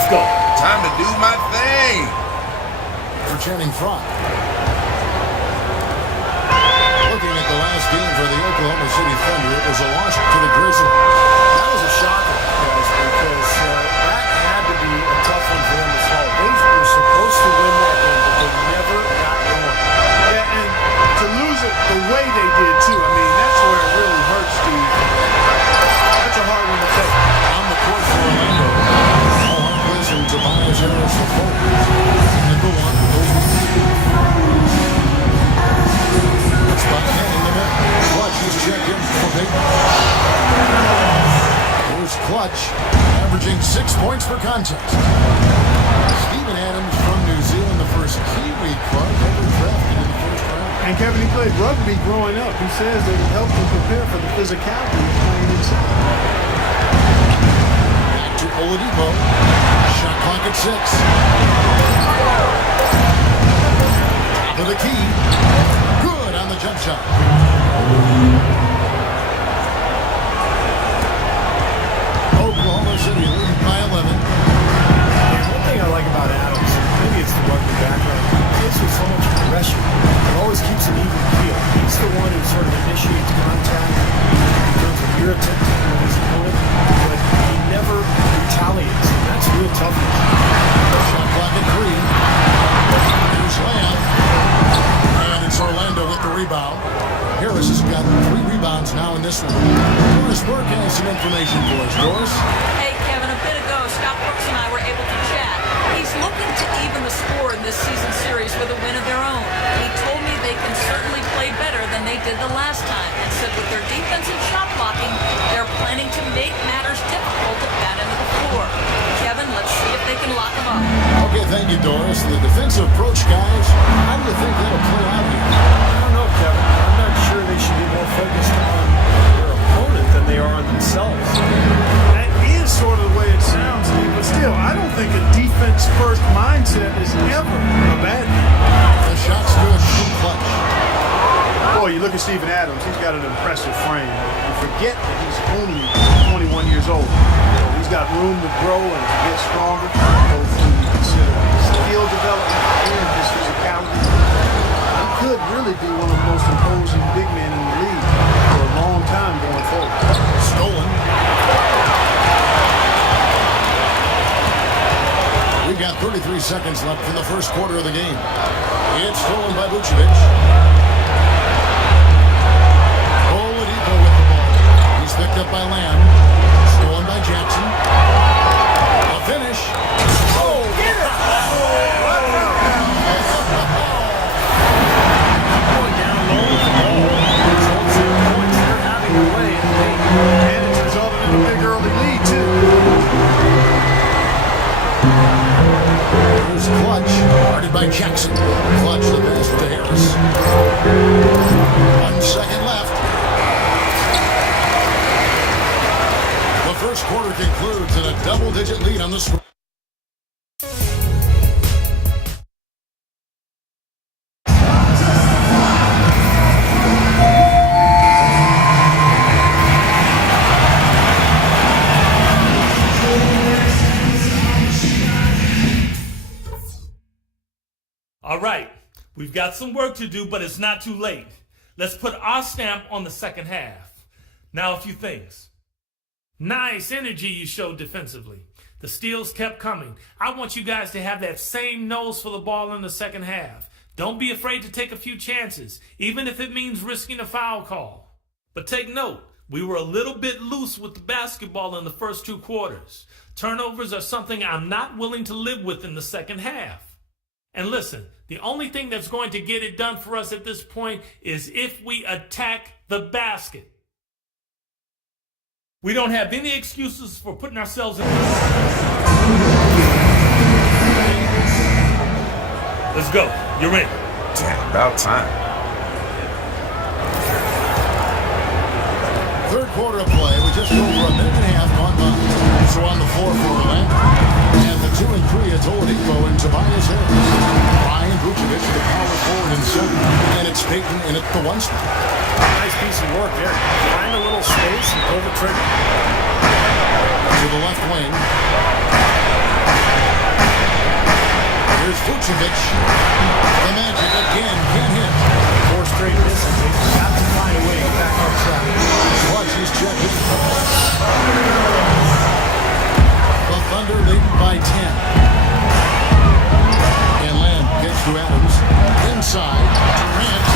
Let's go. Time to do my thing. Returning front. Looking at the last game for the Oklahoma City Thunder, it was a loss to the Grizzlies. That was a shocker, guys, because that had to be a tough one for them to swallow. They were supposed to win that game, but they never got going. Yeah, and to lose it the way they did, too. I mean, that's where it really hurts, Steve. That's a hard one to take. On the court for Orlando. All Harkless and Tobias Harris for forwards. Number one, spot man in the middle. Clutch is checked in for Big. Here's Clutch, averaging 6 points per contest. Steven Adams from New Zealand, the first Kiwi club ever drafted in the first round. And Kevin, he played rugby growing up. He says that it helped him prepare for the physicality of playing inside. Back to Oladipo. Shot clock at 6. Top of the key. Good on the jump shot. Oklahoma City leading by 11. And one thing I like about Adams, maybe it's the rugby background, he plays with so much aggression. It always keeps an even keel. He's the one who sort of initiates contact, becomes an irritant to his opponent, but he never retaliates. And that's real toughness. Shot clock at 3. Here's Lamb. And it's Orlando with the rebound. Harris has got 3 rebounds now in this one. Doris Burke has some information for us. Doris? Hey, Kevin, a bit ago, Scott Brooks and I were able to chat. He's looking to even the score in this season series with a win of their own. He told me they can certainly play better than they did the last time, and said with their defensive shot blocking, they're planning to make matters difficult at that end of the floor. Kevin, let's see if they can lock them up. Okay, thank you, Doris. The defensive approach, guys, how do you think that'll play out here? I don't know, Kevin. I'm not sure they should be more focused on their opponent than they are on themselves. That is sort of the way it sounds, Steve. But still, I don't think a defense-first mindset is ever a bad thing. The shot's good from Clutch. Boy, you look at Steven Adams, he's got an impressive frame. You forget that he's only 21 years old. He's got room to grow and to get stronger, both when you consider skill development and his physicality. He could really be one of the most imposing big men in the league for a long time going forward. Stolen. We've got 33 seconds left in the first quarter of the game. It's stolen by Vucevic. Oladipo with the ball. He's picked up by Lamb. Stolen by Jackson. A finish. Oh, get it! Going down low with the ball. Results in points they're having to play in the league. And it's resulted in a big early lead, too. Here's Clutch. Guarded by Jackson. Clutch the pass to Harris. 1 second left. The first quarter concludes in a double-digit lead on the score. All right, we've got some work to do, but it's not too late. Let's put our stamp on the second half. Now, a few things. Nice energy you showed defensively. The steals kept coming. I want you guys to have that same nose for the ball in the second half. Don't be afraid to take a few chances, even if it means risking a foul call. But take note, we were a little bit loose with the basketball in the first 2 quarters. Turnovers are something I'm not willing to live with in the second half. And listen, the only thing that's going to get it done for us at this point is if we attack the basket. We don't have any excuses for putting ourselves in this. Let's go. You're in. Damn, about time. Third quarter of play. We just over a minute and a half gone by. So on the floor for Orlando. And the 2 and 3, it's Oladipo and Tobias Harris. Ryan Vucevic, the power forward and center. And it's Peyton in at the 1 spot. Nice piece of work there. Find a little space and pull the trigger. To the left wing. Here's Vucevic. The Magic again can't hit. 4 straight misses. They've got to find a way to get back on track. Clutch is checking. The Thunder lead by 10. And Lamb gets to Adams. Inside. Durant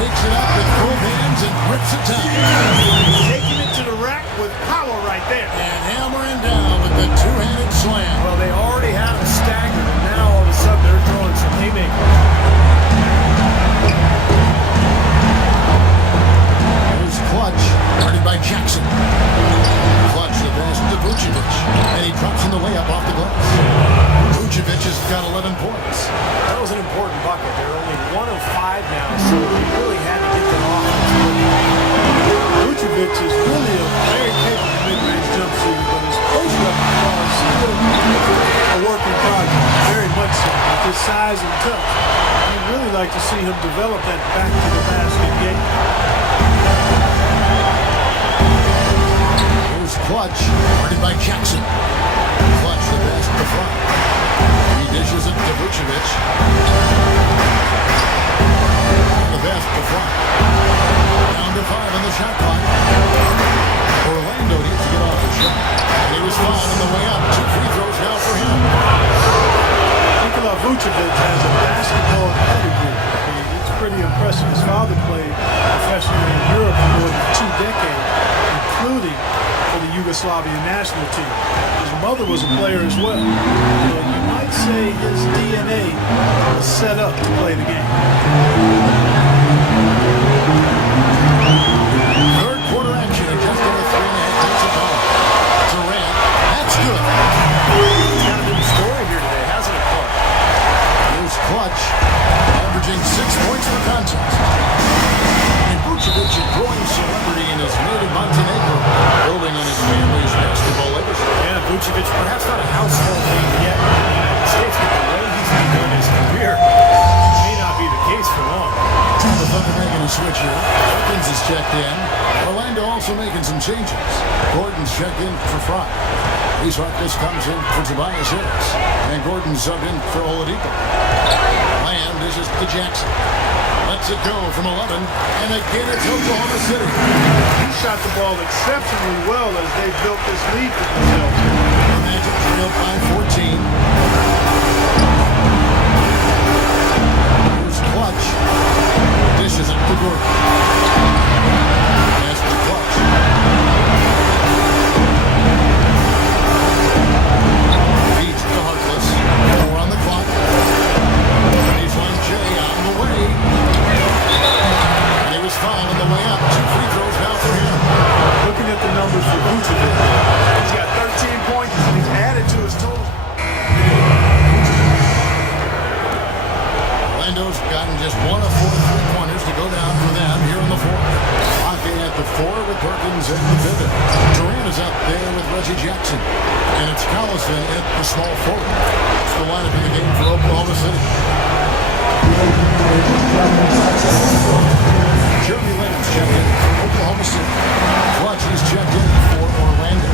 takes it up with both hands and grips it down. Taking it to the rack with power right there. And hammering down with the two-handed slam. Well, they already had him staggered, and now all of a sudden they're throwing some haymakers. Here's Clutch, guarded by Jackson. Clutch the pass to Vucevic, and he drops in the layup off the glass. Vucevic has got 11 points. That was an important bucket. They're only 1 of 5 now, so they really had to get that offense moving. Vucevic is really a very capable mid-range jump shooter, but his post-up is still a work in progress, very much so. With his size and touch, you'd really like to see him develop that back to the basket game. Here's Clutch, guarded by Jackson. Clutch the pass to the front. He dishes it to Vucevic. The pass to the front. Down to 5 on the shot clock. Orlando needs to get off the shot. And he was fouled on the way up. 2 free throws now for him. Nikola Vucevic has a basketball pedigree. It's pretty impressive. His father played professionally in Europe for more than 2 decades, including for the Yugoslavian national team. His mother was a player as well. So you might say his DNA was set up to play the game. Third quarter action and just over 3.5 minutes of time. Durant, that's good. He's got a new story here today, hasn't it, Clark? Here's Clutch, averaging 6 points per contest. And Vucevic, a growing celebrity in his native Montenegro, building on his family's basketball legacy. Yeah, Vucevic, perhaps not a household name yet in the United States, but the way he's begun his career may not be the case for long. The Thunder making a switch here. Perkins is checked in. Orlando also making some changes. Gordon's checked in for Fry. Reese Harkless comes in for Tobias Harris. And Gordon subbed in for Oladipo. Lamb dishes to Jackson. Lets it go from 11. And again it's Oklahoma City. He shot the ball exceptionally well as they built this lead for themselves. The Magic trailed by 14. Here's Clutch. Dishes it to Gordon. Pass to Clutch. Feeds to Harkless. 4 on the clock. Baseline J on the way. And he was fouled on the way up. 2 free throws now for him. Looking at the numbers for Vucevic, he's got 13 points and he's added to his total. Orlando's gotten just 1 of 4 3-pointers to go down for them here in the fourth. Locking at the 4 with Perkins and the pivot. Durant is up there with Reggie Jackson. And it's Collison at the small forward. It's the lineup in the game for Oklahoma City. Jeremy Lin's checked in for Oklahoma City. Clutch is checked in for Orlando.